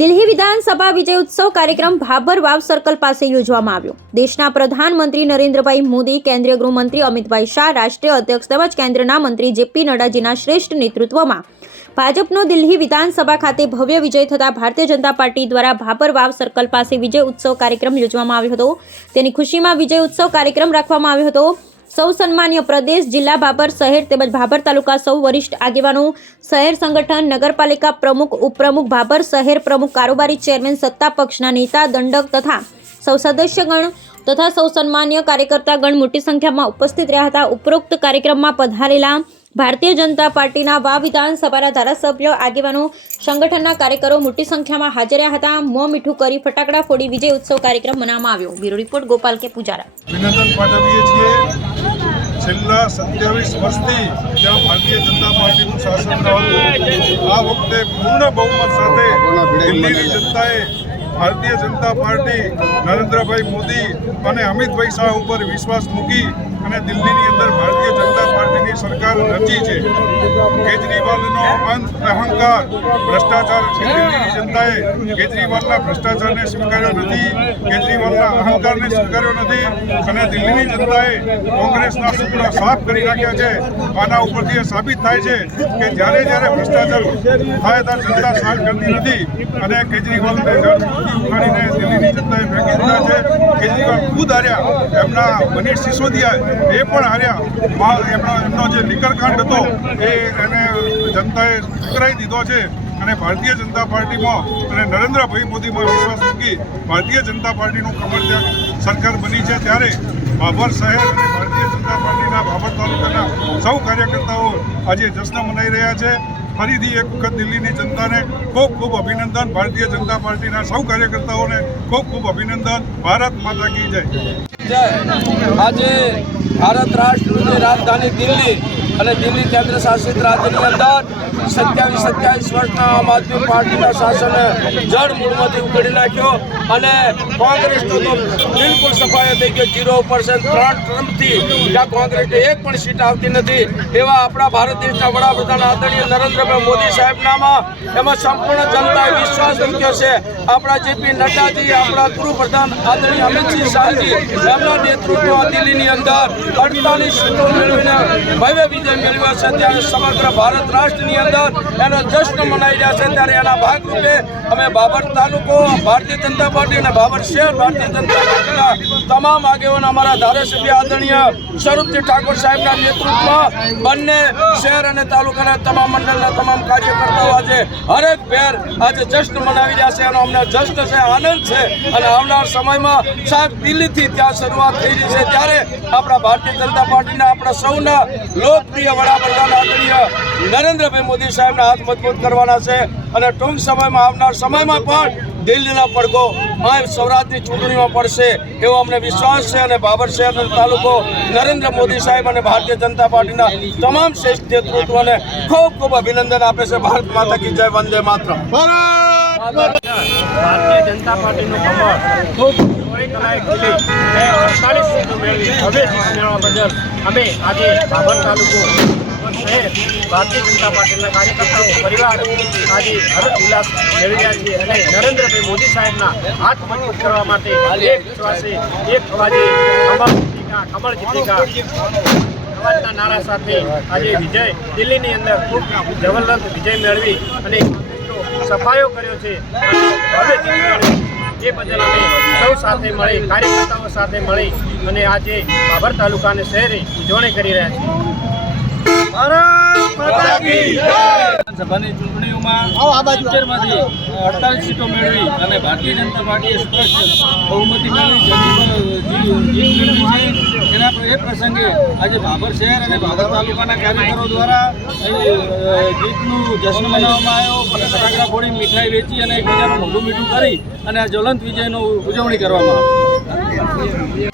દિલ્હી વિધાનસભા વિજય ઉત્સવ કાર્યક્રમ ભાભર વાવ સર્કલ પાસે યોજવામાં આવ્યો। દેશના પ્રધાનમંત્રી નરેન્દ્રભાઈ મોદી, કેન્દ્રીય ગૃહમંત્રી અમિતભાઈ શાહ, રાષ્ટ્રીય અધ્યક્ષ તેમજ કેન્દ્રના મંત્રી જેપી નડ્ડાજીના શ્રેષ્ઠ નેતૃત્વમાં ભાજપનો દિલ્હી વિધાનસભા ખાતે ભવ્ય વિજય થતા ભારતીય જનતા પાર્ટી દ્વારા ભાભર વાવ સર્કલ પાસે વિજય ઉત્સવ કાર્યક્રમ યોજવામાં આવ્યો હતો। તેની ખુશીમાં વિજય ઉત્સવ કાર્યક્રમ રાખવામાં આવ્યો હતો। સૌ સન્માન્ય પ્રદેશ, જિલ્લા, ભાભર શહેર તેમજ ભાભર તાલુકા સૌ વરિષ્ઠ આગેવાનો, શહેર સંગઠન, નગરપાલિકા પ્રમુખ, ઉપપ્રમુખ, ભાભર શહેર પ્રમુખ, કારોબારી ચેરમેન, સત્તા પક્ષના નેતા, દંડક તથા સૌ સદસ્યગણ તથા સૌ સન્માન્ય કાર્યકર્તાગણ મોટી સંખ્યામાં ઉપસ્થિત રહ્યા હતા। ઉપરોક્ત કાર્યક્રમમાં પધારેલા ભારતીય જનતા પાર્ટીના વાવ વિધાનસભાના ધારાસભ્યો, આગેવાનો, સંગઠનના કાર્યકરો મોટી સંખ્યામાં હાજર રહ્યા હતા। મોં મીઠું કરી ફટાકડા ફોડી વિજય ઉત્સવ કાર્યક્રમ મનાવવામાં આવ્યો। બ્યુરો રિપોર્ટ ગોપાલ કે પૂજારા। અભિનંદન પાઠવીએ છીએ। છેલ્લા 27 વર્ષથી જ્યાં ભારતીય જનતા પાર્ટીનું શાસન રહ્યું, આ વખતે પૂર્ણ બહુમત સાથે દિલ્હીની જનતાએ ભારતીય જનતા પાર્ટી, નરેન્દ્રભાઈ મોદી અને અમિતભાઈ શાહ ઉપર વિશ્વાસ મૂકી અને દિલ્હીની અંદર ભારતીય જનતા પાર્ટીની સરકાર રચી છે। કેજરીવાલનો અહંકાર, ભ્રષ્ટાચાર, દિલ્હીની જનતાએ કેજરીવાલના ભ્રષ્ટાચારને સ્વીકાર્યો નથી, કેજરીવાલના અહંકારને સ્વીકાર્યો નથી અને દિલ્હીની જનતાએ કોંગ્રેસના સુપડા સાફ કરી નાખ્યા છે। આના ઉપરથી એ સાબિત થાય છે કે જ્યારે ભ્રષ્ટાચાર થાય ત્યારે જનતા સાથ કરતી નથી અને કેજરીવાલને ઉખાડીને દિલ્હીની જનતાએ ફેંકી દીધા છે। કેજરીવાલ ખુદ હાર્યા, એમના મનીષ સિસોદિયા એ પણ હાર્યા। એમનો જે લીકરકાંડ હતો એને જનતાએ ઠુકરાવી દીધો છે અને ભારતીય જનતા પાર્ટીમાં અને નરેન્દ્રભાઈ મોદીમાં વિશ્વાસ મૂકી ભારતીય જનતા પાર્ટીનું કમર ત્યાં સરકાર બની છે। ત્યારે ભાભર શહેર અને ભારતીય જનતા પાર્ટીના ભાભર તાલુકાના સૌ કાર્યકર્તાઓ આજે જશ્ન મનાવી રહ્યા છે। ફરીથી એક વખત દિલ્હીની જનતાને ખૂબ ખૂબ અભિનંદન, ભારતીય જનતા પાર્ટીના સૌ કાર્યકર્તાઓને ખૂબ ખૂબ અભિનંદન। ભારત માતા કી જય। આજે ભારત રાષ્ટ્રની રાજધાની દિલ્હી અને દિલ્હી કેન્દ્ર શાસિત રાજ્યની અંદર 27 વર્ષના આમ આદમી પાર્ટીના શાસને જડ મૂળમાંથી ઉખેડી નાખ્યો અને કોંગ્રેસનો તો બિલકુલ સફાયો થઈ ગયો। 0% 3 ટર્મથી જ્યાં કોંગ્રેસને એક પણ સીટ આવતી નથી એવા આપણા ભારત દેશના વડાપ્રધાન આદરણીય નરેન્દ્રભાઈ મોદી સાહેબનામાં એમાં સંપૂર્ણ જનતાએ વિશ્વાસ મૂક્યો છે। આપણા જેપી નડ્ડાજી, આપણા ગૃહપ્રધાન આદરણીય અમિતસિંહ શાહજી, એમના નેતૃત્વમાં દિલ્હીની અંદર 48 સીટો મેળવીને ભવ્ય વિજય મેળવ્યો છે। ત્યારે સમગ્ર ભારત રાષ્ટ્રની અંદર એનો જશ્ન મનાઈ રહ્યા છે। ત્યારે એના ભાગરૂપે અમે ભાભર તાલુકો ભારતીય જનતા પાર્ટી અને ભાભર શહેર ભારતીય જનતા પાર્ટીના તમામ આગેવાનો, અમારા ધારાસભ્ય આદરણીય સ્વરૂપજી ઠાકોર સાહેબના નેતૃત્વમાં બંને શહેર અને તાલુકાના તમામ મંડળના તમામ કાર્યકર્તાઓ આજે હરેક ભેર આજે જશ્ન મનાવી રહ્યા છે। એનો અમને જશ્ન છે, આનંદ છે અને આવનાર સમયમાં સાહેબ દિલ્હીથી ત્યાં શરૂઆત થઈ રહી છે। ત્યારે આપણા ભારતીય જનતા પાર્ટીના આપણા સૌના લોકપ્રિય વડાપ્રધાન આદરણીય નરેન્દ્રભાઈ મોદી સાહેબના હાથ મજબૂત કરવાના છે અને ટૂંક સમયમાં આવનાર સમયમાં પણ દિલ્હીના પડઘો સૌરાષ્ટ્રની ચૂંટણીમાં પડશે એવો અમને વિશ્વાસ છે અને ભાભર શહેર અને તાલુકો નરેન્દ્ર મોદી સાહેબ અને ભારતીય જનતા પાર્ટીના તમામ શ્રેષ્ઠ નેતૃત્વને ખૂબ ખૂબ અભિનંદન આપે છે। ભારત માતા કી જય, વંદે માતરમ। ભારતીય જનતા પાર્ટીનું કમળ ખૂબ ભવ્ય સીટો મેળવી ભવ્ય જીત મેળવવા બદલ અમે આજે ભાભર તાલુકો શહેર ભારતીય જનતા પાર્ટીના કાર્યકર્તાઓ પરિવાર આજે હર્ષ ઉલ્લાસ મેળવી રહ્યા છીએ અને નરેન્દ્રભાઈ મોદી સાહેબના હાથ મજબૂત કરવા માટે એક વિશ્વાસે એક અવાજે કમળ જીતેગા અવાજના નારા સાથે આજે વિજય દિલ્હીની અંદર ખૂબ જબરદસ્ત વિજય મેળવી અને સફાયો કર્યો છે અને ભવ્ય જીત મેળવી એ બદલ અમે સૌ સાથે મળી, કાર્યકર્તાઓ સાથે મળી અને આજે ભાભર તાલુકા અને શહેરે ઉજવણી કરી રહ્યા છીએ। વિધાનસભાની ચૂંટણીઓમાં 70માંથી 48 સીટો મેળવી અને ભારતીય જનતા પાર્ટીએ સ્પષ્ટ બહુમતી મેળવી જીત મેળવી છે। એના એ પ્રસંગે આજે ભાભર શહેર અને ભાભર તાલુકાના કાર્યકરો દ્વારા જીતનું જશ્ન મનાવવામાં આવ્યો। ફટાકડા ફોડી, મીઠાઈ વેચી અને એકબીજાનું મોઢું મીઠું કરી અને આ જ્વલંત વિજયનો ઉજવણી કરવામાં આવી।